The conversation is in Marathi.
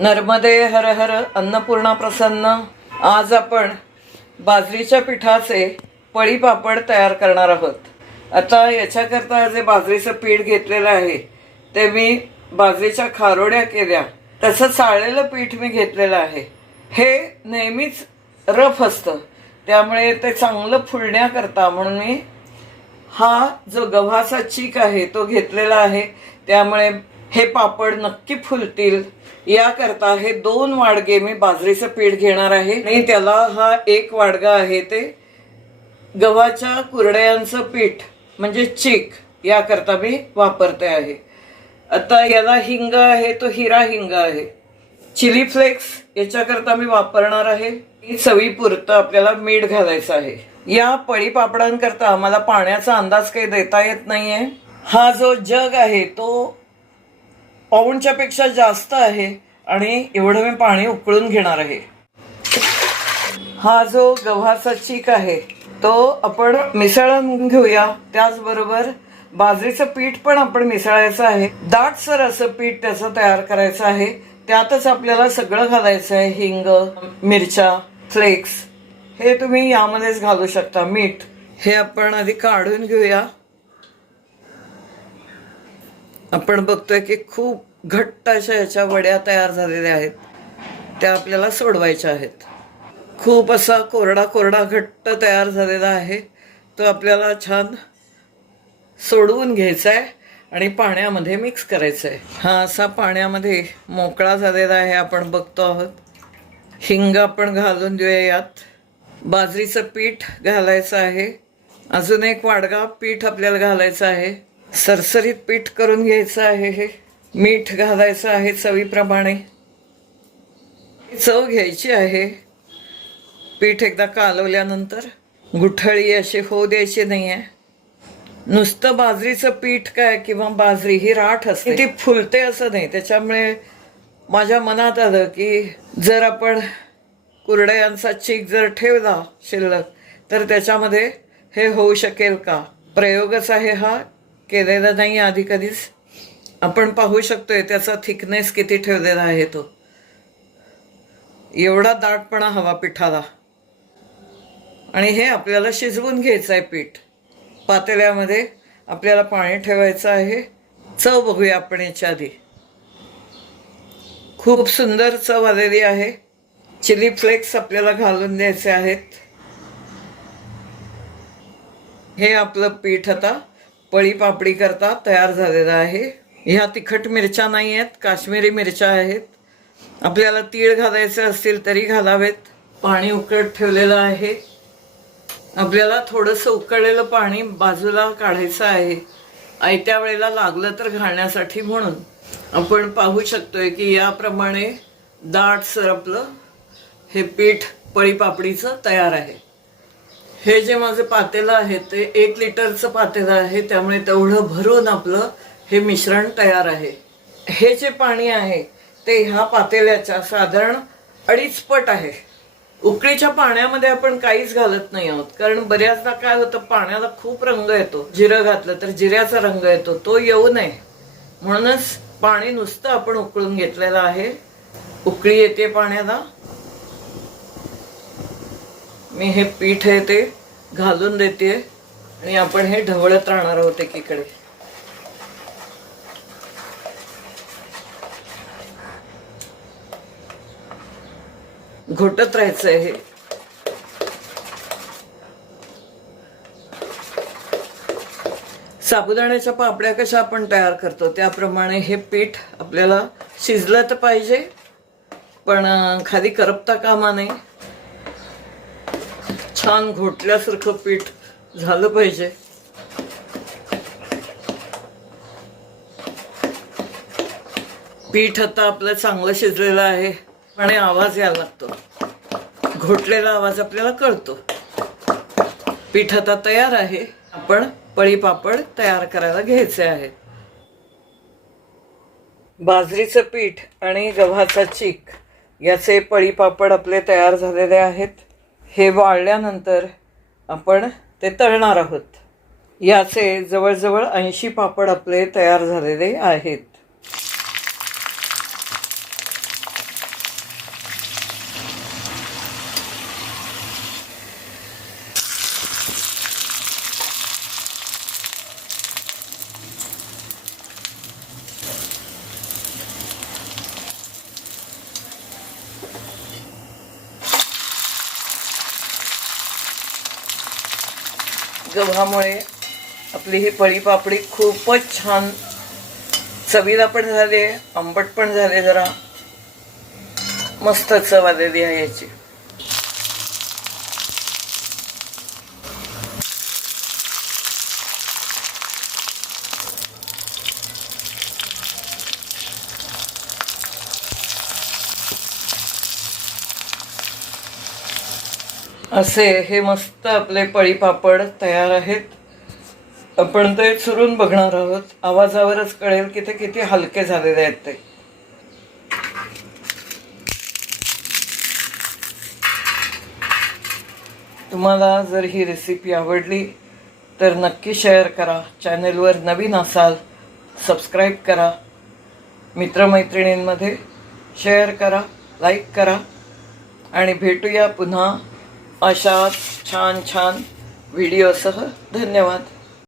नर्मदे हर हर अन्नपूर्णा प्रसन्न. आज आपण बाजरीच्या पिठाचे पळी पापड तयार करणार आहोत. आता याच्याकरता जे बाजरीचं पीठ घेतलेलं आहे ते मी बाजरीच्या खारोड्या केल्या. तसं चाळलेलं पीठ मी घेतलेलं आहे. हे नेहमीच रफ असतं. त्यामुळे ते चांगलं फुलण्याकरता म्हणून मी हा जो गव्हाचा चीक आहे तो घेतलेला आहे. त्यामुळे हे पापड नक्की फुलतील. याकरता हे दोन वाडगे मी बाजरीचं पीठ घेणार आहे. आणि त्याला हा एक वाडगा आहे ते गव्हाच्या कुरड्यांचं पीठ म्हणजे चीक याकरता मी वापरते आहे. आता याला हिंग आहे तो हिरा हिंग आहे. चिली फ्लेक्स याच्याकरता मी वापरणार आहे. चवीपुरतं आपल्याला मीठ घालायचं आहे. या पळी पापडांकरता आम्हाला पाण्याचा अंदाज काही देता येत नाहीये. हा जो जग आहे तो पाऊणच्या पेक्षा जास्त आहे आणि एवढं मी पाणी उकळून घेणार आहे. हा जो गव्हाचा चीक आहे तो आपण मिसळून घेऊया. त्याचबरोबर बाजरीचं पीठ पण आपण मिसळायचं आहे. दाटसर असं पीठ त्याचं तयार करायचं आहे. त्यातच आपल्याला सगळं घालायचं आहे. हिंग मिरच्या फ्लेक्स. हे तुम्ही यामध्येच घालू शकता. मीठ हे आपण आधी काढून घेऊया. आपण बघतोय की खूप घट्ट अशा ह्याच्या वड्या तयार झालेल्या आहेत. त्या आपल्याला सोडवायच्या आहेत. खूप असा कोरडा कोरडा घट्ट तयार झालेला आहे. तो आपल्याला छान सोडवून घ्यायचा आहे आणि पाण्यामध्ये मिक्स करायचं आहे हा असा पाण्यामध्ये मोकळा झालेला आहे आपण बघतो आहोत. हिंग आपण घालून देऊया यात. बाजरीचं पीठ घालायचं आहे. अजून एक वाडगा पीठ आपल्याला घालायचं आहे. सरसरीत पीठ करून घ्यायचं आहे हे. मीठ घालायचं आहे चवीप्रमाणे. चव घ्यायची आहे. पीठ एकदा कालवल्यानंतर गुठळी अशी होऊ द्यायची नाही आहे नुसतं बाजरीचं पीठ काय किंवा बाजरी ही राठ असते. ती फुलते असं नाही. त्याच्यामुळे माझ्या मनात आलं की जर आपण कुरडयांचा चीक जर ठेवला शिल्लक तर त्याच्यामध्ये हे होऊ शकेल का? प्रयोगच आहे हा. केलेला नाही आधी कधीच. आपण पाहू शकतोय त्याचा थिकनेस किती ठेवलेला आहे तो. एवढा दाटपणा हवा पिठाला. आणि हे आपल्याला शिजवून घ्यायचं आहे पीठ. पातेल्यामध्ये आपल्याला पाणी ठेवायचं आहे. चव बघूया आपण याच्या आधी. खूप सुंदर चव आलेली आहे. चिली फ्लेक्स आपल्याला घालून द्यायचे आहेत. हे आपलं पीठ आता पळी पापडी करता तयार झालेलं आहे. ह्या तिखट मिरच्या नाही आहेत काश्मीरी मिरच्या आहेत. आपल्याला तीळ घालायचे असतील तरी घालावेत. पाणी उकळत ठेवलेलं आहे. आपल्याला थोडंसं उकळलेलं पाणी बाजूला काढायचं आहे. आयत्या वेळेला लागलं तर घालण्यासाठी म्हणून. आपण पाहू शकतोय की याप्रमाणे दाट सरपलं हे पीठ पळी पापडीचं तयार आहे. हे जे माझं पातेलं आहे ते एक लिटरचं पातेलं आहे त्यामुळे तेवढं भरून आपलं हे मिश्रण तयार आहे. हे जे पाणी आहे ते ह्या पातेल्याच्या साधारण अडीच पट आहे. उकळीच्या पाण्यामध्ये आपण काहीच घालत नाही आहोत कारण बऱ्याचदा काय होतं पाण्याला खूप रंग येतो. जिरं घातलं तर जिऱ्याचा रंग येतो तो येऊ नये. म्हणूनच पाणी नुसतं आपण उकळून घेतलेलं आहे. उकळी येते पाण्याला. मी हे पीठ आहे ते घालून देते आणि आपण हे ढवळत राहणार आहोत एकीकडे. घोटत राहायचं आहे हे. साबुदाण्याच्या पापड्या कशा आपण तयार करतो? त्याप्रमाणे हे पीठ आपल्याला शिजलं तर पाहिजे पण खाली करपता कामा नये. छान घोटल्यासारखं पीठ झालं पाहिजे. पीठ आता आपलं चांगलं शिजलेलं आहे आणि आवाज यायला लागतो. घोटलेला आवाज आपल्याला कळतो. पीठ आता तयार आहे. आपण पळी पापड तयार करायला घ्यायचे आहेत बाजरीचं पीठ आणि गव्हाचा चीक याचे पळी पापड आपले तयार झालेले आहेत. हे वाळल्यानंतर आपण ते तळणार आहोत. याचे जवळजवळ ऐंशी पापड आपले तयार झालेले आहेत. गव्हामुळे आपली ही पळी पापडी खूपच छान चवीला पण झाली आहे आंबट पण झाले जरा. मस्त चव आलेली आहे याची. असे हे मस्त आपले पळी पापड तयार आहेत. आपण ते चुरून बघणार आहोत. आवाजावरच कळेल की ते किती हलके झालेले आहेत ते. तुम्हाला जर ही रेसिपी आवडली तर नक्की शेअर करा. चॅनेलवर नवीन असाल सबस्क्राईब करा. मित्रमैत्रिणींमध्ये शेअर करा लाईक करा. आणि भेटूया पुन्हा अशा छान छान व्हिडिओसह धन्यवाद.